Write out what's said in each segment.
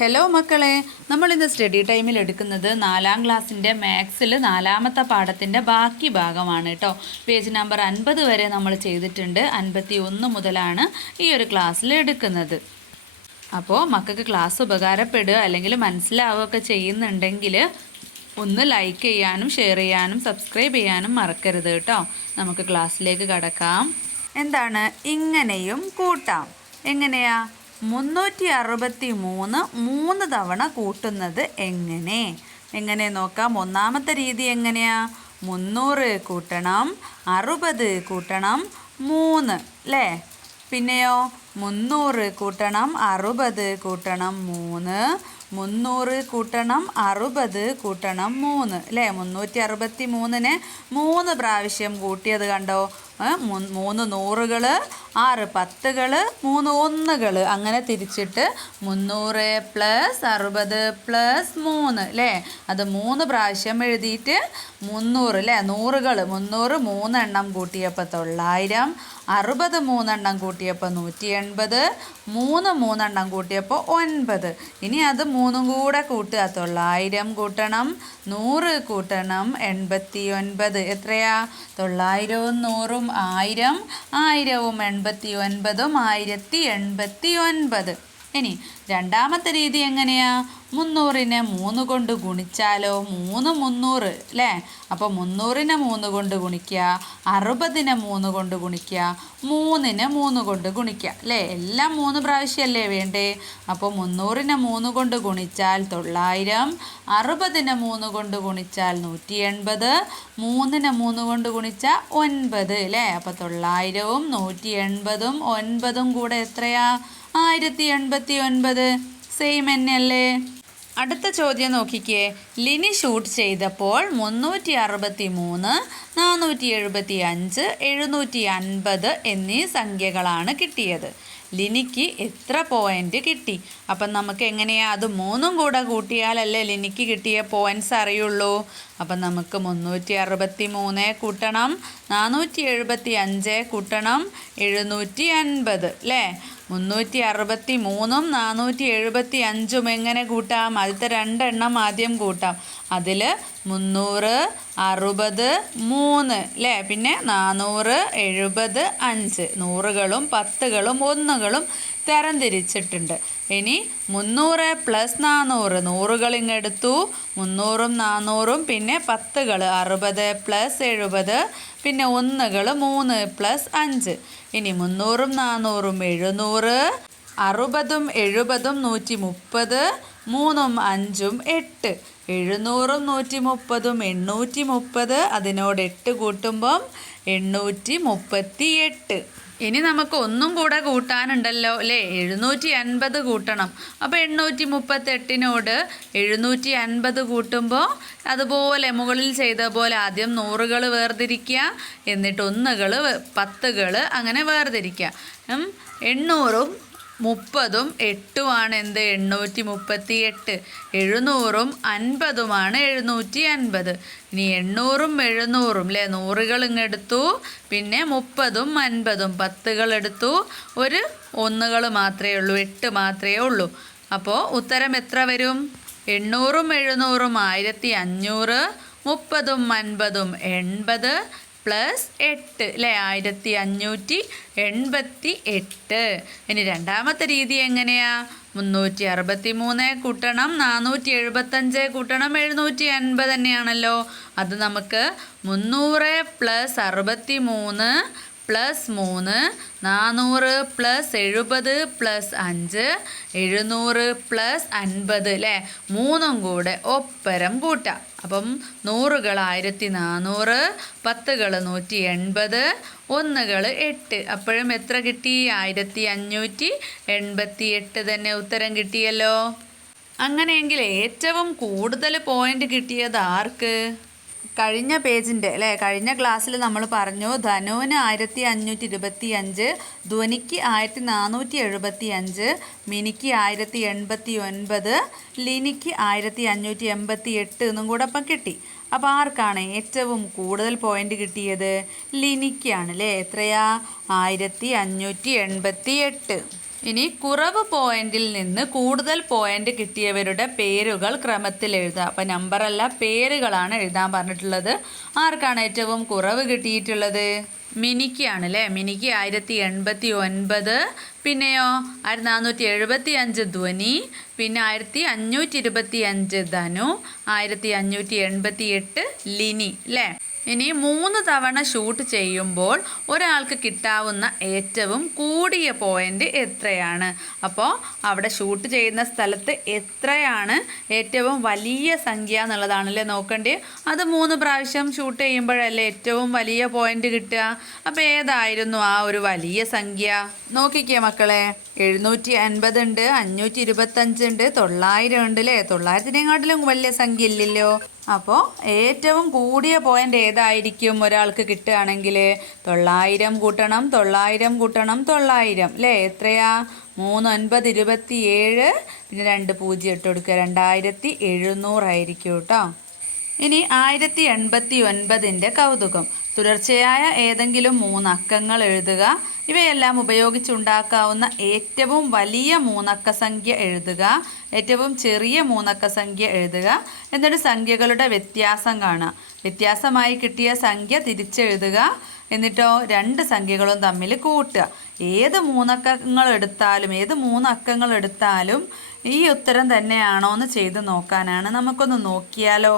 Hello മക്കളെ. നമ്മൾ ഇന്ന് സ്റ്റഡി ടൈമിൽ എടുക്കുന്നത് നാലാം ക്ലാസ്സിന്റെ മാത്സിൽ നാലാമത്തെ പാഠത്തിന്റെ ബാക്കി ഭാഗമാണ് കേട്ടോ പേജ് നമ്പർ അൻപത് വരെ നമ്മൾ ചെയ്തിട്ടുണ്ട്. അൻപത്തി ഒന്ന് മുതലാണ് ഈ ഒരു ക്ലാസ്സിൽ എടുക്കുന്നത്. അപ്പോൾ മക്കൾക്ക് ക്ലാസ് ഉപകാരപ്പെടുക അല്ലെങ്കിൽ മനസ്സിലാവുകയൊക്കെ ചെയ്യുന്നുണ്ടെങ്കിൽ ഒന്ന് ലൈക്ക് ചെയ്യാനും ഷെയർ ചെയ്യാനും സബ്സ്ക്രൈബ് ചെയ്യാനും മറക്കരുത് കേട്ടോ നമുക്ക് ക്ലാസ്സിലേക്ക് കടക്കാം. എന്താണ്? ഇങ്ങനെയും കൂട്ടാം. എങ്ങനെയാ? മുന്നൂറ്റി അറുപത്തി മൂന്ന് മൂന്ന് തവണ കൂട്ടുന്നത് എങ്ങനെ? എങ്ങനെ നോക്കാം. ഒന്നാമത്തെ രീതി എങ്ങനെയാ? മുന്നൂറ് കൂട്ടണം അറുപത് കൂട്ടണം മൂന്ന് അല്ലേ പിന്നെയോ മുന്നൂറ് കൂട്ടണം അറുപത് കൂട്ടണം മൂന്ന് മുന്നൂറ് കൂട്ടണം അറുപത് കൂട്ടണം മൂന്ന് അല്ലേ മുന്നൂറ്റി അറുപത്തി മൂന്നിന് മൂന്ന് പ്രാവശ്യം കൂട്ടിയത് കണ്ടോ? മൂന്ന് നൂറുകൾ ആറ് പത്തുകൾ മൂന്ന് ഒന്നുകൾ അങ്ങനെ തിരിച്ചിട്ട് മുന്നൂറ് പ്ലസ് അറുപത് പ്ലസ് മൂന്ന് അല്ലേ അത് മൂന്ന് പ്രാവശ്യം എഴുതിയിട്ട് മുന്നൂറ് അല്ലേ നൂറുകൾ മുന്നൂറ് മൂന്നെണ്ണം കൂട്ടിയപ്പോൾ തൊള്ളായിരം അറുപത് മൂന്നെണ്ണം കൂട്ടിയപ്പോൾ നൂറ്റി എൺപത് മൂന്ന് മൂന്നെണ്ണം കൂട്ടിയപ്പോൾ ഒൻപത്. ഇനി അത് മൂന്നും കൂടെ കൂട്ടുക. തൊള്ളായിരം കൂട്ടണം നൂറ് കൂട്ടണം എൺപത്തി ഒൻപത് എത്രയാ? തൊള്ളായിരവും നൂറും ആയിരം ആയിരവും എൺപത്തി ഒൻപതും ആയിരത്തി എൺപത്തി ഒൻപത് ഇനി രണ്ടാമത്തെ രീതി എങ്ങനെയാ? മുന്നൂറിനെ മൂന്ന് കൊണ്ട് ഗുണിച്ചാലോ? മൂന്ന് മുന്നൂറ് അല്ലേ അപ്പോൾ മുന്നൂറിനെ മൂന്ന് കൊണ്ട് ഗുണിക്കുക അറുപതിനെ മൂന്ന് കൊണ്ട് ഗുണിക്കുക മൂന്നിനെ മൂന്ന് കൊണ്ട് ഗുണിക്കുക അല്ലേ എല്ലാം മൂന്ന് പ്രാവശ്യമല്ലേ വേണ്ടേ? അപ്പോൾ മുന്നൂറിനെ മൂന്ന് കൊണ്ട് ഗുണിച്ചാൽ തൊള്ളായിരം അറുപതിനെ മൂന്ന് കൊണ്ട് ഗുണിച്ചാൽ നൂറ്റി എൺപത് മൂന്നിനെ മൂന്ന് കൊണ്ട് ഗുണിച്ചാൽ ഒൻപത് അല്ലേ അപ്പോൾ തൊള്ളായിരവും നൂറ്റി എൺപതും ഒൻപതും കൂടെ എത്രയാ? ആയിരത്തി എൺപത്തി ഒൻപത് സെയിം എന്നല്ലേ അടുത്ത ചോദ്യം നോക്കിക്കേ. ലിനി ഷൂട്ട് ചെയ്തപ്പോൾ മുന്നൂറ്റി അറുപത്തി മൂന്ന് നാനൂറ്റി എഴുപത്തി അഞ്ച് എഴുന്നൂറ്റി അൻപത് എന്നീ സംഖ്യകളാണ് കിട്ടിയത്. ലിനിക്ക് എത്ര പോയിന്റ് കിട്ടി? അപ്പം നമുക്ക് എങ്ങനെയാ അത് മൂന്നും കൂടെ കൂട്ടിയാലല്ലേ ലിനിക്ക് കിട്ടിയ പോയിൻസ് അറിയുള്ളൂ. അപ്പം നമുക്ക് മുന്നൂറ്റി അറുപത്തി മൂന്ന് കൂട്ടണം നാനൂറ്റി എഴുപത്തി അഞ്ച് കൂട്ടണം എഴുന്നൂറ്റി അൻപത് അല്ലേ മുന്നൂറ്റി അറുപത്തി മൂന്നും നാനൂറ്റി എഴുപത്തി അഞ്ചും എങ്ങനെ കൂട്ടാം? ആദ്യത്തെ രണ്ടെണ്ണം ആദ്യം കൂട്ടാം. അതിൽ മുന്നൂറ് അറുപത് മൂന്ന് അല്ലേ പിന്നെ നാനൂറ് എഴുപത് അഞ്ച്. നൂറുകളും പത്തുകളും ഒന്നുകളും തരംതിരിച്ചിട്ടുണ്ട്. ഇനി മുന്നൂറ് പ്ലസ് നാനൂറ്. നൂറുകൾ ഇങ്ങെടുത്തു മുന്നൂറും നാനൂറും പിന്നെ പത്തുകൾ അറുപത് പ്ലസ് എഴുപത് പിന്നെ ഒന്നുകൾ മൂന്ന് പ്ലസ് അഞ്ച്. ഇനി മുന്നൂറും നാനൂറും എഴുന്നൂറ് അറുപതും എഴുപതും നൂറ്റി മുപ്പത് മൂന്നും അഞ്ചും എട്ട്. എഴുന്നൂറും നൂറ്റി മുപ്പതും എണ്ണൂറ്റി മുപ്പത് അതിനോട് എട്ട് കൂട്ടുമ്പം എണ്ണൂറ്റി മുപ്പത്തി എട്ട് ഇനി നമുക്ക് ഒന്നും കൂടെ കൂട്ടാനുണ്ടല്ലോ അല്ലേ? എഴുന്നൂറ്റി അൻപത് കൂട്ടണം. അപ്പോൾ എണ്ണൂറ്റി മുപ്പത്തെട്ടിനോട് എഴുന്നൂറ്റി അൻപത് കൂട്ടുമ്പോൾ അതുപോലെ മുകളിൽ ചെയ്ത പോലെ ആദ്യം നൂറുകൾ വേർതിരിക്കുക എന്നിട്ട് ഒന്നുകൾ പത്തുകൾ അങ്ങനെ വേർതിരിക്കുക. എണ്ണൂറും മുപ്പതും എട്ടുമാണ് എന്ത്? എണ്ണൂറ്റി മുപ്പത്തി എട്ട് എഴുന്നൂറും അൻപതുമാണ് എഴുന്നൂറ്റി അൻപത്. ഇനി എണ്ണൂറും എഴുന്നൂറും അല്ലേ നൂറുകൾ ഇങ്ങെടുത്തു പിന്നെ മുപ്പതും അൻപതും പത്തുകൾ എടുത്തു. ഒരു ഒന്നുകൾ മാത്രമേ ഉള്ളൂ എട്ട് മാത്രമേ ഉള്ളൂ. അപ്പോൾ ഉത്തരം എത്ര വരും? എണ്ണൂറും എഴുന്നൂറും ആയിരത്തി അഞ്ഞൂറ്. മുപ്പതും അൻപതും എൺപത്. പ്ലസ് എട്ട് അല്ലേ ആയിരത്തി അഞ്ഞൂറ്റി എൺപത്തി എട്ട്. ഇനി രണ്ടാമത്തെ രീതി എങ്ങനെയാ? മുന്നൂറ്റി അറുപത്തി മൂന്ന് കൂട്ടണം നാനൂറ്റി എഴുപത്തഞ്ച് കൂട്ടണം എഴുന്നൂറ്റി അൻപത് തന്നെയാണല്ലോ. അത് നമുക്ക് മുന്നൂറ് പ്ലസ് അറുപത്തി മൂന്ന് പ്ലസ് മൂന്ന് നാനൂറ് പ്ലസ് എഴുപത് പ്ലസ് അഞ്ച് എഴുന്നൂറ് പ്ലസ് അൻപത് അല്ലേ മൂന്നും കൂടെ ഒപ്പരം കൂട്ടാം. അപ്പം നൂറുകൾ ആയിരത്തി നാനൂറ് പത്തുകൾ നൂറ്റി എൺപത് ഒന്നുകൾ എട്ട്. അപ്പോഴും എത്ര കിട്ടി? ആയിരത്തി അഞ്ഞൂറ്റി എൺപത്തി എട്ട് തന്നെ ഉത്തരം കിട്ടിയല്ലോ. അങ്ങനെയെങ്കിൽ ഏറ്റവും കൂടുതൽ പോയിന്റ് കിട്ടിയത് ആർക്ക്? കഴിഞ്ഞ പേജിന്റെ അല്ലേ? കഴിഞ്ഞ ക്ലാസ്സിൽ നമ്മൾ പറഞ്ഞു ധനുവിന് ആയിരത്തി അഞ്ഞൂറ്റി ഇരുപത്തി അഞ്ച് ധ്വനിക്ക് ആയിരത്തി നാനൂറ്റി എഴുപത്തി അഞ്ച് മിനിക്ക് ആയിരത്തി എൺപത്തി ഒൻപത് ലിനിക്ക് ആയിരത്തി അഞ്ഞൂറ്റി എൺപത്തി എട്ട് എന്നും കൂടെ അപ്പം കിട്ടി. അപ്പോൾ ആർക്കാണ് ഏറ്റവും കൂടുതൽ പോയിന്റ് കിട്ടിയത്? ലിനിക്കാണ് അല്ലേ? എത്രയാ? ആയിരത്തി അഞ്ഞൂറ്റി എൺപത്തി എട്ട് ഇനി കുറവ് പോയിന്റിൽ നിന്ന് കൂടുതൽ പോയിന്റ് കിട്ടിയവരുടെ പേരുകൾ ക്രമത്തിൽ എഴുതുക. അപ്പം നമ്പറല്ല പേരുകളാണ് എഴുതാൻ പറഞ്ഞിട്ടുള്ളത്. ആർക്കാണ് ഏറ്റവും കുറവ് കിട്ടിയിട്ടുള്ളത്? മിനിക്കാണ് അല്ലേ മിനിക്ക് ആയിരത്തി എൺപത്തി ഒൻപത് പിന്നെയോ ആയിരത്തി നാനൂറ്റി എഴുപത്തി അഞ്ച് ധ്വനി പിന്നെ ആയിരത്തി അഞ്ഞൂറ്റി ഇരുപത്തി അഞ്ച് ധനു ആയിരത്തി അഞ്ഞൂറ്റി എൺപത്തി എട്ട് ലിനി അല്ലേ ഇനി മൂന്ന് തവണ ഷൂട്ട് ചെയ്യുമ്പോൾ ഒരാൾക്ക് കിട്ടാവുന്ന ഏറ്റവും കൂടിയ പോയിന്റ് എത്രയാണ്? അപ്പോൾ അവിടെ ഷൂട്ട് ചെയ്യുന്ന സ്ഥലത്ത് എത്രയാണ് ഏറ്റവും വലിയ സംഖ്യ എന്നുള്ളതാണല്ലേ നോക്കേണ്ടത് അത് മൂന്ന് പ്രാവശ്യം ഷൂട്ട് ചെയ്യുമ്പോഴല്ലേ ഏറ്റവും വലിയ പോയിന്റ് കിട്ടുക? അപ്പോൾ ഏതായിരുന്നു ആ ഒരു വലിയ സംഖ്യ? നോക്കിക്കേ മക്കളെ. എഴുന്നൂറ്റി അൻപത് ഉണ്ട് അഞ്ഞൂറ്റി ഇരുപത്തഞ്ച് ഉണ്ട് തൊള്ളായിരം ഉണ്ട് അല്ലേ? തൊള്ളായിരത്തിനെക്കാട്ടിലും വലിയ സംഖ്യ ഇല്ലല്ലോ. അപ്പോൾ ഏറ്റവും കൂടിയ പോയിന്റ് ഏതായിരിക്കും ഒരാൾക്ക് കിട്ടുകയാണെങ്കിൽ? തൊള്ളായിരം കൂട്ടണം തൊള്ളായിരം കൂട്ടണം തൊള്ളായിരം. അല്ലേ എത്രയാ? മൂന്ന് ഒൻപത് ഇരുപത്തി ഏഴ് പിന്നെ രണ്ട് പൂജ്യം ഇട്ട് കൊടുക്കുക. രണ്ടായിരത്തി എഴുന്നൂറായിരിക്കും കേട്ടോ. ഇനി ആയിരത്തി എൺപത്തി ഒൻപതിന്റെ കൗതുകം. തുടർച്ചയായ ഏതെങ്കിലും മൂന്ന് അക്കങ്ങൾ എഴുതുക. ഇവയെല്ലാം ഉപയോഗിച്ചുണ്ടാക്കാവുന്ന ഏറ്റവും വലിയ മൂന്നക്ക സംഖ്യ എഴുതുക. ഏറ്റവും ചെറിയ മൂന്നക്ക സംഖ്യ എഴുതുക. എന്നിട്ട് സംഖ്യകളുടെ വ്യത്യാസം കാണുക. വ്യത്യാസമായി കിട്ടിയ സംഖ്യ തിരിച്ചെഴുതുക. എന്നിട്ടോ രണ്ട് സംഖ്യകളും തമ്മിൽ കൂട്ടുക. ഏത് മൂന്നക്കങ്ങൾ എടുത്താലും ഏത് മൂന്നക്കങ്ങൾ എടുത്താലും ഈ ഉത്തരം തന്നെയാണോ എന്ന് ചെയ്ത് നോക്കാനാണ് നമുക്കൊന്ന് നോക്കിയാലോ.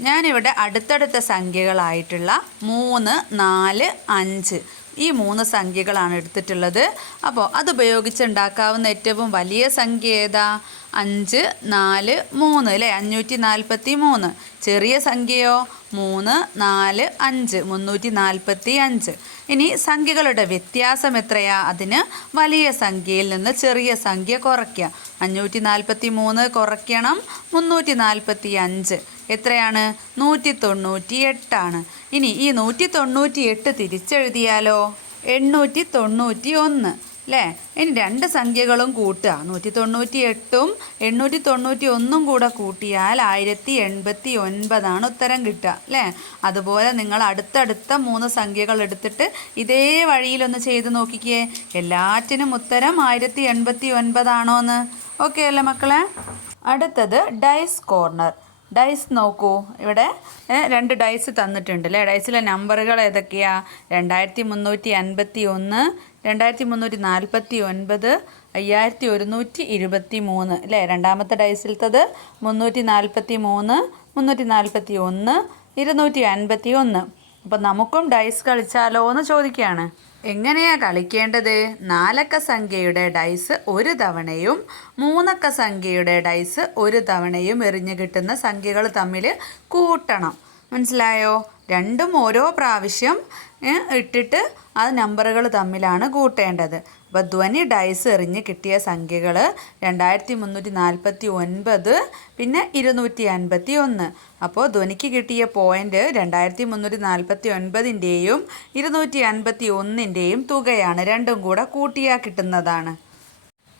ഞാനിവിടെ അടുത്തടുത്ത സംഖ്യകളായിട്ടുള്ള മൂന്ന് നാല് അഞ്ച് ഈ മൂന്ന് സംഖ്യകളാണ് എടുത്തിട്ടുള്ളത്. അപ്പോൾ അതുപയോഗിച്ച് ഉണ്ടാക്കാവുന്ന ഏറ്റവും വലിയ സംഖ്യ ഏതാ? അഞ്ച് നാല് മൂന്ന് അല്ലേ? അഞ്ഞൂറ്റി നാൽപ്പത്തി മൂന്ന് ചെറിയ സംഖ്യയോ? മൂന്ന് നാല് അഞ്ച് മുന്നൂറ്റി നാൽപ്പത്തി അഞ്ച് ഇനി സംഖ്യകളുടെ വ്യത്യാസം എത്രയാ? അതിന് വലിയ സംഖ്യയിൽ നിന്ന് ചെറിയ സംഖ്യ കുറയ്ക്കുക അഞ്ഞൂറ്റി നാൽപ്പത്തി മൂന്ന് കുറയ്ക്കണം മുന്നൂറ്റി നാൽപ്പത്തി അഞ്ച് എത്രയാണ്? നൂറ്റി തൊണ്ണൂറ്റി എട്ടാണ് ഇനി ഈ നൂറ്റി തൊണ്ണൂറ്റി എട്ട് തിരിച്ചെഴുതിയാലോ? എണ്ണൂറ്റി തൊണ്ണൂറ്റി ഒന്ന് അല്ലേ ഇനി രണ്ട് സംഖ്യകളും കൂട്ടുക. നൂറ്റി തൊണ്ണൂറ്റി എട്ടും എണ്ണൂറ്റി തൊണ്ണൂറ്റി ഒന്നും കൂടെ കൂട്ടിയാൽ ആയിരത്തി എൺപത്തി ഒൻപതാണ് ഉത്തരം കിട്ടുക. അല്ലേ അതുപോലെ നിങ്ങൾ അടുത്തടുത്ത മൂന്ന് സംഖ്യകൾ എടുത്തിട്ട് ഇതേ വഴിയിലൊന്ന് ചെയ്ത് നോക്കിക്കേ. എല്ലാറ്റിനും ഉത്തരം ആയിരത്തി എൺപത്തി ഒൻപതാണോ എന്ന് ഓക്കെ അല്ലേ മക്കളെ? അടുത്തത് ഡൈസ് കോർണർ. ഡൈസ് നോക്കൂ. ഇവിടെ രണ്ട് ഡൈസ് തന്നിട്ടുണ്ട് അല്ലേ ഡൈസിലെ നമ്പറുകൾ ഏതൊക്കെയാ? രണ്ടായിരത്തി മുന്നൂറ്റി അൻപത്തി ഒന്ന് രണ്ടായിരത്തി മുന്നൂറ്റി നാൽപ്പത്തി ഒൻപത് അയ്യായിരത്തി ഒരുന്നൂറ്റി ഇരുപത്തി മൂന്ന് അല്ലേ രണ്ടാമത്തെ ഡൈസിലത്തത് മുന്നൂറ്റി നാൽപ്പത്തി മൂന്ന് മുന്നൂറ്റി നാൽപ്പത്തി ഒന്ന് ഇരുന്നൂറ്റി അൻപത്തി ഒന്ന് അപ്പം നമുക്കും ഡൈസ് കളിച്ചാലോ എന്ന് ചോദിക്കുകയാണ് എങ്ങനെയാ കളിക്കേണ്ടത്? നാലക്ക സംഖ്യയുടെ ഡൈസ് ഒരു തവണയും മൂന്നക്ക സംഖ്യയുടെ ഡൈസ് ഒരു തവണയും എറിഞ്ഞു കിട്ടുന്ന സംഖ്യകൾ തമ്മിൽ കൂട്ടണം. മനസ്സിലായോ? രണ്ടും ഓരോ പ്രാവശ്യം ഇട്ടിട്ട് ആ നമ്പറുകൾ തമ്മിലാണ് കൂട്ടേണ്ടത്. അപ്പോൾ ധ്വനി ഡൈസ് എറിഞ്ഞ് കിട്ടിയ സംഖ്യകൾ രണ്ടായിരത്തി മുന്നൂറ്റി നാൽപ്പത്തി ഒൻപത് പിന്നെ ഇരുന്നൂറ്റി അൻപത്തി ഒന്ന് അപ്പോൾ ധ്വനിക്ക് കിട്ടിയ പോയിന്റ് രണ്ടായിരത്തി മുന്നൂറ്റി നാൽപ്പത്തി ഒൻപതിന്റെയും ഇരുന്നൂറ്റി അൻപത്തി ഒന്നിന്റെയും തുകയാണ് രണ്ടും കൂടെ കൂട്ടിയാൽ കിട്ടുന്നതാണ്.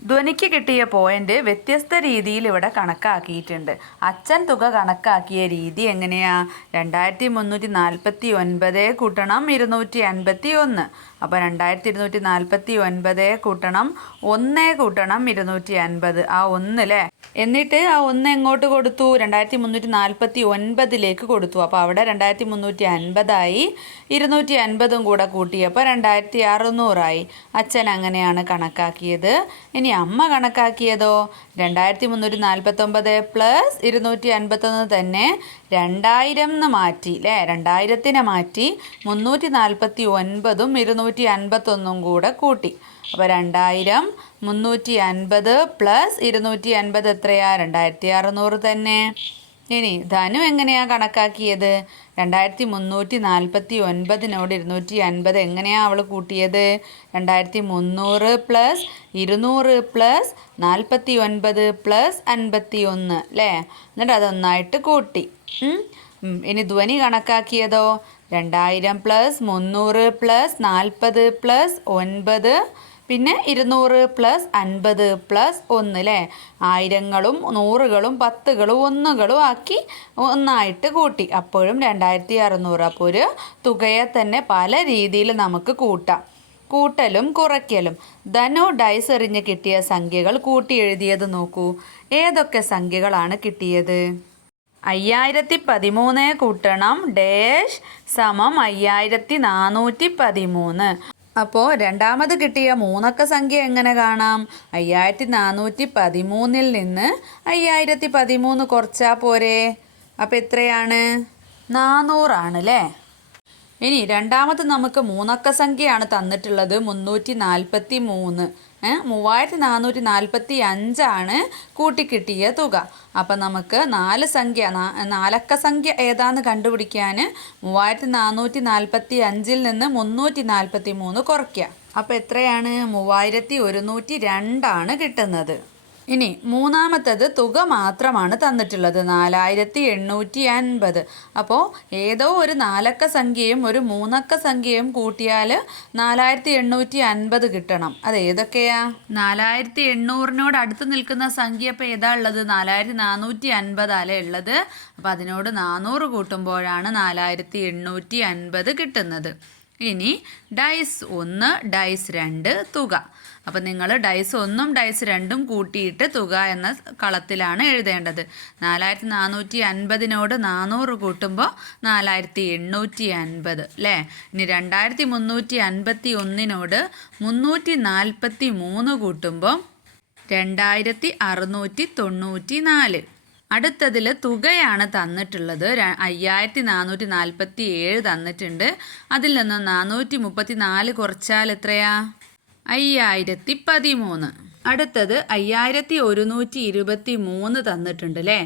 ധ്വനിക്ക് കിട്ടിയ പോയിന്റ് വ്യത്യസ്ത രീതിയിൽ ഇവിടെ കണക്കാക്കിയിട്ടുണ്ട്. അച്ഛൻ തുക കണക്കാക്കിയ രീതി എങ്ങനെയാ? രണ്ടായിരത്തി മുന്നൂറ്റി നാൽപ്പത്തി ഒൻപത് കൂട്ടണം ഇരുന്നൂറ്റി അൻപത്തി ഒന്ന് അപ്പോൾ രണ്ടായിരത്തി ഇരുന്നൂറ്റി നാൽപ്പത്തി ഒൻപത് കൂട്ടണം ഒന്ന് കൂട്ടണം ഇരുന്നൂറ്റി അൻപത് ആ ഒന്ന് അല്ലേ എന്നിട്ട് ആ ഒന്ന് എങ്ങോട്ട് കൊടുത്തു? രണ്ടായിരത്തി മുന്നൂറ്റി നാൽപ്പത്തി ഒൻപതിലേക്ക് കൊടുത്തു. അപ്പോൾ അവിടെ രണ്ടായിരത്തി മുന്നൂറ്റി അൻപതായി ഇരുന്നൂറ്റി അൻപതും കൂടെ കൂട്ടിയപ്പോൾ രണ്ടായിരത്തി അറുന്നൂറായി അച്ഛൻ അങ്ങനെയാണ് കണക്കാക്കിയത്. ഇനി അമ്മ കണക്കാക്കിയതോ? രണ്ടായിരത്തി മുന്നൂറ്റി നാൽപ്പത്തൊമ്പത് പ്ലസ് ഇരുന്നൂറ്റി അൻപത്തൊന്ന് തന്നെ രണ്ടായിരം എന്ന് മാറ്റി അല്ലേ രണ്ടായിരത്തിനെ മാറ്റി മുന്നൂറ്റി നാൽപ്പത്തി ഒൻപതും ഇരുന്നൂറ്റി അൻപത്തൊന്നും കൂടെ കൂട്ടി. അപ്പോൾ രണ്ടായിരം മുന്നൂറ്റി അൻപത് പ്ലസ് ഇരുന്നൂറ്റി അൻപത് എത്രയാ? രണ്ടായിരത്തി അറുന്നൂറ് തന്നെ. ഇനി ധനു എങ്ങനെയാണ് കണക്കാക്കിയത്? രണ്ടായിരത്തി മുന്നൂറ്റി നാൽപ്പത്തി ഒൻപതിനോട് ഇരുന്നൂറ്റി അൻപത് എങ്ങനെയാണ് അവൾ കൂട്ടിയത്? രണ്ടായിരത്തി മുന്നൂറ് പ്ലസ് ഇരുന്നൂറ് പ്ലസ് നാൽപ്പത്തി ഒൻപത് പ്ലസ് അൻപത്തി ഒന്ന് അല്ലേ എന്നിട്ട് അതൊന്നായിട്ട് കൂട്ടി. ഇനി ധ്വനി കണക്കാക്കിയതോ? രണ്ടായിരം പ്ലസ് മുന്നൂറ് പ്ലസ് നാൽപ്പത് പ്ലസ് ഒൻപത്. പിന്നെ ഇരുന്നൂറ് പ്ലസ് അൻപത് പ്ലസ് ഒന്ന് അല്ലേ ആയിരങ്ങളും നൂറുകളും പത്തുകളും ഒന്നുകളും ആക്കി ഒന്നായിട്ട് കൂട്ടി. അപ്പോഴും രണ്ടായിരത്തി അറുന്നൂറ്. അപ്പോൾ ഒരു തുകയെ തന്നെ പല രീതിയിൽ നമുക്ക് കൂട്ടാം. കൂട്ടലും കുറയ്ക്കലും. ധനു ഡൈസ് എറിഞ്ഞ് കിട്ടിയ സംഖ്യകൾ കൂട്ടി എഴുതിയത് നോക്കൂ. ഏതൊക്കെ സംഖ്യകളാണ് കിട്ടിയത്? അയ്യായിരത്തി പതിമൂന്ന് കൂട്ടണം ഡേഷ് സമം അയ്യായിരത്തി നാനൂറ്റി പതിമൂന്ന് അപ്പോൾ രണ്ടാമത് കിട്ടിയ മൂന്നക്ക സംഖ്യ എങ്ങനെ കാണാം? അയ്യായിരത്തി നാനൂറ്റി പതിമൂന്നിൽ നിന്ന് അയ്യായിരത്തി പതിമൂന്ന് കുറച്ചാൽ പോരെ. അപ്പോൾ എത്രയാണ്? നാനൂറാണ് അല്ലേ ഇനി രണ്ടാമത് നമുക്ക് മൂന്നക്ക സംഖ്യയാണ് തന്നിട്ടുള്ളത് മുന്നൂറ്റി നാൽപ്പത്തി മൂന്ന് മൂവായിരത്തി നാനൂറ്റി നാൽപ്പത്തി അഞ്ചാണ് കൂട്ടിക്കിട്ടിയ തുക. അപ്പം നമുക്ക് നാല് സംഖ്യ നാലക്ക സംഖ്യ ഏതാന്ന് കണ്ടുപിടിക്കാൻ മൂവായിരത്തി നാനൂറ്റി നാൽപ്പത്തി അഞ്ചിൽ നിന്ന് മുന്നൂറ്റി നാൽപ്പത്തി മൂന്ന് കുറയ്ക്കുക അപ്പോൾ എത്രയാണ്? മൂവായിരത്തി ഒരുന്നൂറ്റി രണ്ടാണ് കിട്ടുന്നത്. ഇനി മൂന്നാമത്തത് തുക മാത്രമാണ് തന്നിട്ടുള്ളത്. നാലായിരത്തി എണ്ണൂറ്റി അൻപത് അപ്പോൾ ഏതോ ഒരു നാലക്ക സംഖ്യയും ഒരു മൂന്നക്ക സംഖ്യയും കൂട്ടിയാൽ നാലായിരത്തി എണ്ണൂറ്റി അൻപത് കിട്ടണം. അത് ഏതൊക്കെയാ? നാലായിരത്തി എണ്ണൂറിനോട് അടുത്ത് നിൽക്കുന്ന സംഖ്യ ഇപ്പോൾ ഏതാ ഉള്ളത്? നാലായിരത്തി നാനൂറ്റി അൻപതാലേ ഉള്ളത്? അപ്പോൾ അതിനോട് നാനൂറ് കൂട്ടുമ്പോഴാണ് നാലായിരത്തി എണ്ണൂറ്റി അൻപത് കിട്ടുന്നത്. ഇനി ഡൈസ് ഒന്ന് ഡൈസ് രണ്ട് തുക. അപ്പം നിങ്ങൾ ഡൈസ് ഒന്നും ഡൈസ് രണ്ടും കൂട്ടിയിട്ട് തുക എന്ന കളത്തിലാണ് എഴുതേണ്ടത്. നാലായിരത്തി നാനൂറ്റി അൻപതിനോട് നാനൂറ് കൂട്ടുമ്പോൾ നാലായിരത്തി എണ്ണൂറ്റി അൻപത് അല്ലേ ഇനി രണ്ടായിരത്തി മുന്നൂറ്റി അൻപത്തി ഒന്നിനോട് മുന്നൂറ്റി നാൽപ്പത്തി മൂന്ന് കൂട്ടുമ്പോൾ രണ്ടായിരത്തി അറുന്നൂറ്റി തൊണ്ണൂറ്റി നാല് അടുത്തതിൽ തുകയാണ് തന്നിട്ടുള്ളത്. അയ്യായിരത്തി നാനൂറ്റി നാൽപ്പത്തി ഏഴ് തന്നിട്ടുണ്ട്. അതിൽ നിന്ന് നാനൂറ്റി മുപ്പത്തി നാല് കുറച്ചാൽ എത്രയാ? അയ്യായിരത്തി പതിമൂന്ന് അടുത്തത് അയ്യായിരത്തി ഒരുന്നൂറ്റി ഇരുപത്തി മൂന്ന് തന്നിട്ടുണ്ട് അല്ലേ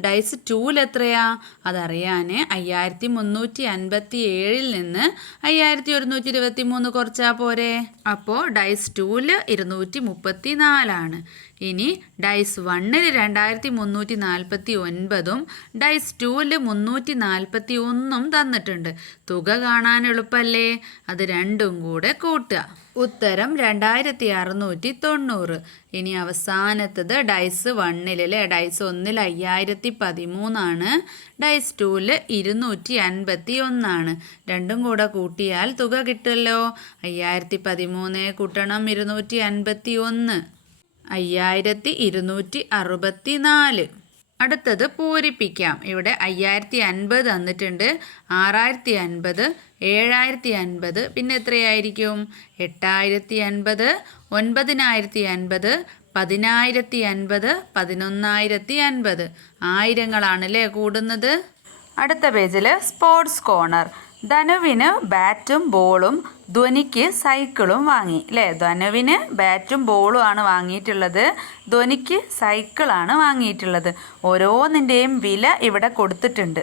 ഡൈസ് ടൂൽ എത്രയാ? അതറിയാൻ അയ്യായിരത്തി മുന്നൂറ്റി അൻപത്തി ഏഴിൽ നിന്ന് അയ്യായിരത്തി ഒരുന്നൂറ്റി ഇരുപത്തി മൂന്ന് കുറച്ചാൽ പോരെ? അപ്പോൾ ഡൈസ് ടൂൽ ഇരുന്നൂറ്റി മുപ്പത്തി നാലാണ് ഇനി ഡൈസ് വണ്ണിൽ രണ്ടായിരത്തി മുന്നൂറ്റി നാൽപ്പത്തി ഒൻപതും ഡൈസ് ടൂവിൽ മുന്നൂറ്റി നാൽപ്പത്തി ഒന്നും തന്നിട്ടുണ്ട്. തുക കാണാൻ എളുപ്പല്ലേ? അത് രണ്ടും കൂടെ കൂട്ടുക. ഉത്തരം രണ്ടായിരത്തി അറുന്നൂറ്റി തൊണ്ണൂറ് ഇനി അവസാനത്തത് ഡൈസ് വണ്ണിലെ ഡൈസ് ഒന്നിൽ അയ്യായിരത്തി പതിമൂന്നാണ് ഡൈസ് ടൂവിൽ ഇരുന്നൂറ്റി അൻപത്തി ഒന്നാണ് രണ്ടും കൂടെ കൂട്ടിയാൽ തുക കിട്ടുമല്ലോ? അയ്യായിരത്തി പതിമൂന്ന് കൂട്ടണം ഇരുന്നൂറ്റി അൻപത്തി ഒന്ന് അയ്യായിരത്തി ഇരുന്നൂറ്റി അറുപത്തി നാല് അടുത്തത് പൂരിപ്പിക്കാം. ഇവിടെ അയ്യായിരത്തി അൻപത് തന്നിട്ടുണ്ട്. ആറായിരത്തി അൻപത് ഏഴായിരത്തി അൻപത് പിന്നെ എത്രയായിരിക്കും? എട്ടായിരത്തി അൻപത് ഒൻപതിനായിരത്തി അൻപത് പതിനായിരത്തി അൻപത് പതിനൊന്നായിരത്തി അൻപത് ആയിരങ്ങളാണല്ലേ കൂടുന്നത്? അടുത്ത പേജിൽ സ്പോർട്സ് കോർണർ. ധനുവിന് ബാറ്റും ബോളും ധ്വനിക്ക് സൈക്കിളും വാങ്ങി. അല്ലേ ധനുവിന് ബാറ്റും ബോളും ആണ് വാങ്ങിയിട്ടുള്ളത്. ധ്വനിക്ക് സൈക്കിളാണ് വാങ്ങിയിട്ടുള്ളത്. ഓരോന്നിന്റെയും വില ഇവിടെ കൊടുത്തിട്ടുണ്ട്.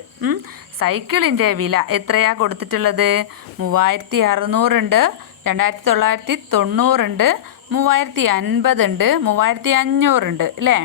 സൈക്കിളിന്റെ വില എത്രയാണ് കൊടുത്തിട്ടുള്ളത്? മൂവായിരത്തി അറുന്നൂറുണ്ട് രണ്ടായിരത്തി തൊള്ളായിരത്തി തൊണ്ണൂറുണ്ട് മൂവായിരത്തി അൻപതുണ്ട് മൂവായിരത്തി അഞ്ഞൂറുണ്ട് അല്ലേ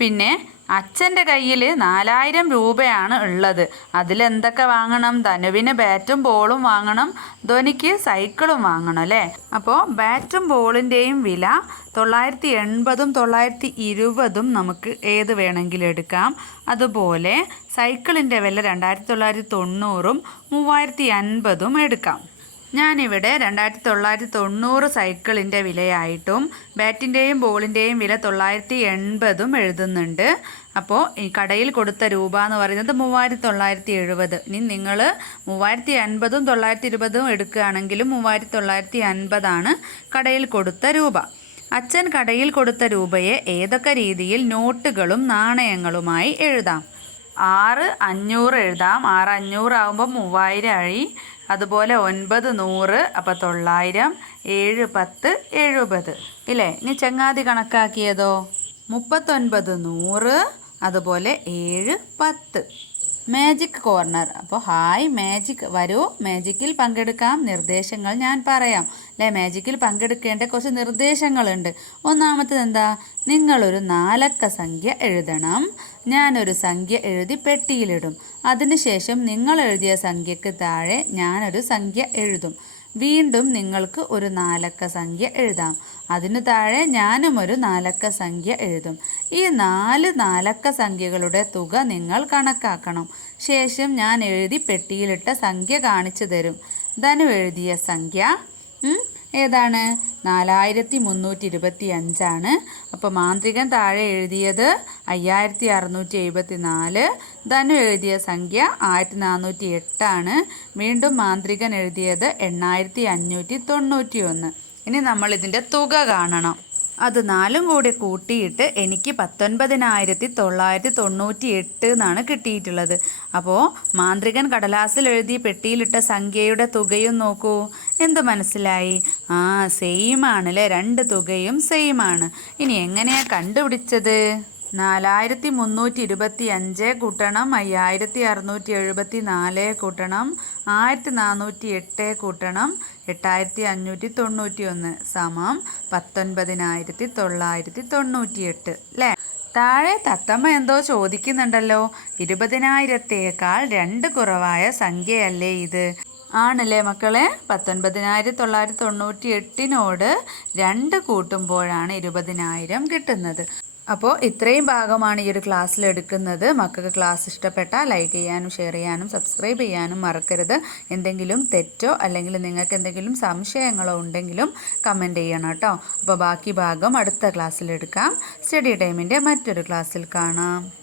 പിന്നെ അച്ഛന്റെ കയ്യിൽ നാലായിരം രൂപയാണ് ഉള്ളത്. അതിലെന്തൊക്കെ വാങ്ങണം? ധനുവിന് ബാറ്റും ബോളും വാങ്ങണം. ധോനിക്ക് സൈക്കിളും വാങ്ങണം അല്ലേ? അപ്പോൾ ബാറ്റും ബോളിന്റെയും വില തൊള്ളായിരത്തി എൺപതും തൊള്ളായിരത്തി ഇരുപതും നമുക്ക് ഏത് വേണമെങ്കിലും എടുക്കാം. അതുപോലെ സൈക്കിളിന്റെ വില രണ്ടായിരത്തി തൊള്ളായിരത്തി തൊണ്ണൂറും മൂവായിരത്തി അൻപതും എടുക്കാം. ഞാനിവിടെ രണ്ടായിരത്തി തൊള്ളായിരത്തി തൊണ്ണൂറ് സൈക്കിളിന്റെ വിലയായിട്ടും ബാറ്റിന്റെയും ബോളിന്റെയും വില തൊള്ളായിരത്തി എൺപതും എഴുതുന്നുണ്ട്. അപ്പോൾ ഈ കടയിൽ കൊടുത്ത രൂപ എന്ന് പറയുന്നത് മൂവായിരത്തി തൊള്ളായിരത്തി എഴുപത് ഇനി നിങ്ങൾ മൂവായിരത്തി അൻപതും തൊള്ളായിരത്തി ഇരുപതും എടുക്കുകയാണെങ്കിലും മൂവായിരത്തി തൊള്ളായിരത്തി അൻപതാണ് കടയിൽ കൊടുത്ത രൂപ. അച്ഛൻ കടയിൽ കൊടുത്ത രൂപയെ ഏതൊക്കെ രീതിയിൽ നോട്ടുകളും നാണയങ്ങളുമായി എഴുതാം? ആറ് അഞ്ഞൂറ് എഴുതാം. ആറ് അഞ്ഞൂറ് ആകുമ്പോൾ മൂവായിരം ആയി. അതുപോലെ ഒൻപത് നൂറ് അപ്പോൾ തൊള്ളായിരം ഏഴ് പത്ത് എഴുപത്. ഇല്ലേ? ഇനി ചങ്ങാതി കണക്കാക്കിയതോ? മുപ്പത്തൊൻപത് നൂറ് അതുപോലെ ഏഴ് പത്ത്. മാജിക് കോർണർ അപ്പോൾ ഹായ് മാജിക് വരൂ മാജിക്കിൽ പങ്കെടുക്കാം. നിർദ്ദേശങ്ങൾ ഞാൻ പറയാം. അല്ലേ മാജിക്കിൽ പങ്കെടുക്കേണ്ട കുറച്ച് നിർദ്ദേശങ്ങളുണ്ട്. ഒന്നാമത്തത് എന്താ നിങ്ങളൊരു നാലക്ക സംഖ്യ എഴുതണം. ഞാനൊരു സംഖ്യ എഴുതി പെട്ടിയിലിടും. അതിനുശേഷം നിങ്ങൾ എഴുതിയ സംഖ്യക്ക് താഴെ ഞാനൊരു സംഖ്യ എഴുതും. വീണ്ടും നിങ്ങൾക്ക് ഒരു നാലക്ക സംഖ്യ എഴുതാം. അതിനു താഴെ ഞാനും ഒരു നാലക്ക സംഖ്യ എഴുതും. ഈ നാല് നാലക്ക സംഖ്യകളുടെ തുക നിങ്ങൾ കണക്കാക്കണം. ശേഷം ഞാൻ എഴുതി പെട്ടിയിലിട്ട സംഖ്യ കാണിച്ചു തരും. ധനു എഴുതിയ സംഖ്യ ഏതാണ്? നാലായിരത്തി മുന്നൂറ്റി ഇരുപത്തി അഞ്ചാണ് അപ്പോൾ മാന്ത്രികൻ താഴെ എഴുതിയത് അയ്യായിരത്തി അറുന്നൂറ്റി എഴുപത്തി നാല് ധനു എഴുതിയ സംഖ്യ ആയിരത്തി നാനൂറ്റി എട്ടാണ് വീണ്ടും മാന്ത്രികൻ എഴുതിയത് എണ്ണായിരത്തി അഞ്ഞൂറ്റി തൊണ്ണൂറ്റി ഒന്ന് ഇനി നമ്മൾ ഇതിന്റെ തുക കാണണം. അത് നാലും കൂടി കൂട്ടിയിട്ട് എനിക്ക് പത്തൊൻപതിനായിരത്തി തൊള്ളായിരത്തി തൊണ്ണൂറ്റി എട്ട് എന്നാണ് കിട്ടിയിട്ടുള്ളത്. അപ്പോൾ മാന്ത്രികൻ കടലാസിൽ എഴുതി പെട്ടിയിലിട്ട സംഖ്യയുടെ തുകയും നോക്കൂ. എന്ത് മനസ്സിലായി? ആ സെയിം ആണല്ലേ? രണ്ട് തുകയും സെയിം ആണ്. ഇനി എങ്ങനെയാണ് കണ്ടുപിടിച്ചത്? നാലായിരത്തി മുന്നൂറ്റി ഇരുപത്തി അഞ്ച് കൂട്ടണം അയ്യായിരത്തി അറുന്നൂറ്റി എഴുപത്തി നാല് കൂട്ടണം ആയിരത്തി നാനൂറ്റി എട്ട് കൂട്ടണം എട്ടായിരത്തി അഞ്ഞൂറ്റി തൊണ്ണൂറ്റി ഒന്ന് സമം പത്തൊൻപതിനായിരത്തി തൊള്ളായിരത്തി തൊണ്ണൂറ്റി എട്ട് അല്ലേ താഴെ തത്തമ്മ എന്തോ ചോദിക്കുന്നുണ്ടല്ലോ. ഇരുപതിനായിരത്തേക്കാൾ രണ്ട് കുറവായ സംഖ്യയല്ലേ ഇത്. ആണല്ലേ മക്കളെ? പത്തൊൻപതിനായിരത്തി തൊള്ളായിരത്തി തൊണ്ണൂറ്റി എട്ടിനോട് രണ്ട് കൂട്ടുമ്പോഴാണ് ഇരുപതിനായിരം കിട്ടുന്നത്. അപ്പോൾ ഇത്രയും ഭാഗമാണ് ഈ ഒരു ക്ലാസ്സിൽ എടുക്കുന്നത്. മക്കൾക്ക് ക്ലാസ് ഇഷ്ടപ്പെട്ടാൽ ലൈക്ക് ചെയ്യാനും ഷെയർ ചെയ്യാനും സബ്സ്ക്രൈബ് ചെയ്യാനും മറക്കരുത്. എന്തെങ്കിലും തെറ്റോ അല്ലെങ്കിൽ നിങ്ങൾക്ക് എന്തെങ്കിലും സംശയങ്ങളോ ഉണ്ടെങ്കിലും കമന്റ് ചെയ്യണം കേട്ടോ. അപ്പോൾ ബാക്കി ഭാഗം അടുത്ത ക്ലാസ്സിൽ എടുക്കാം. സ്റ്റഡി ടൈമിന്റെ മറ്റൊരു ക്ലാസ്സിൽ കാണാം.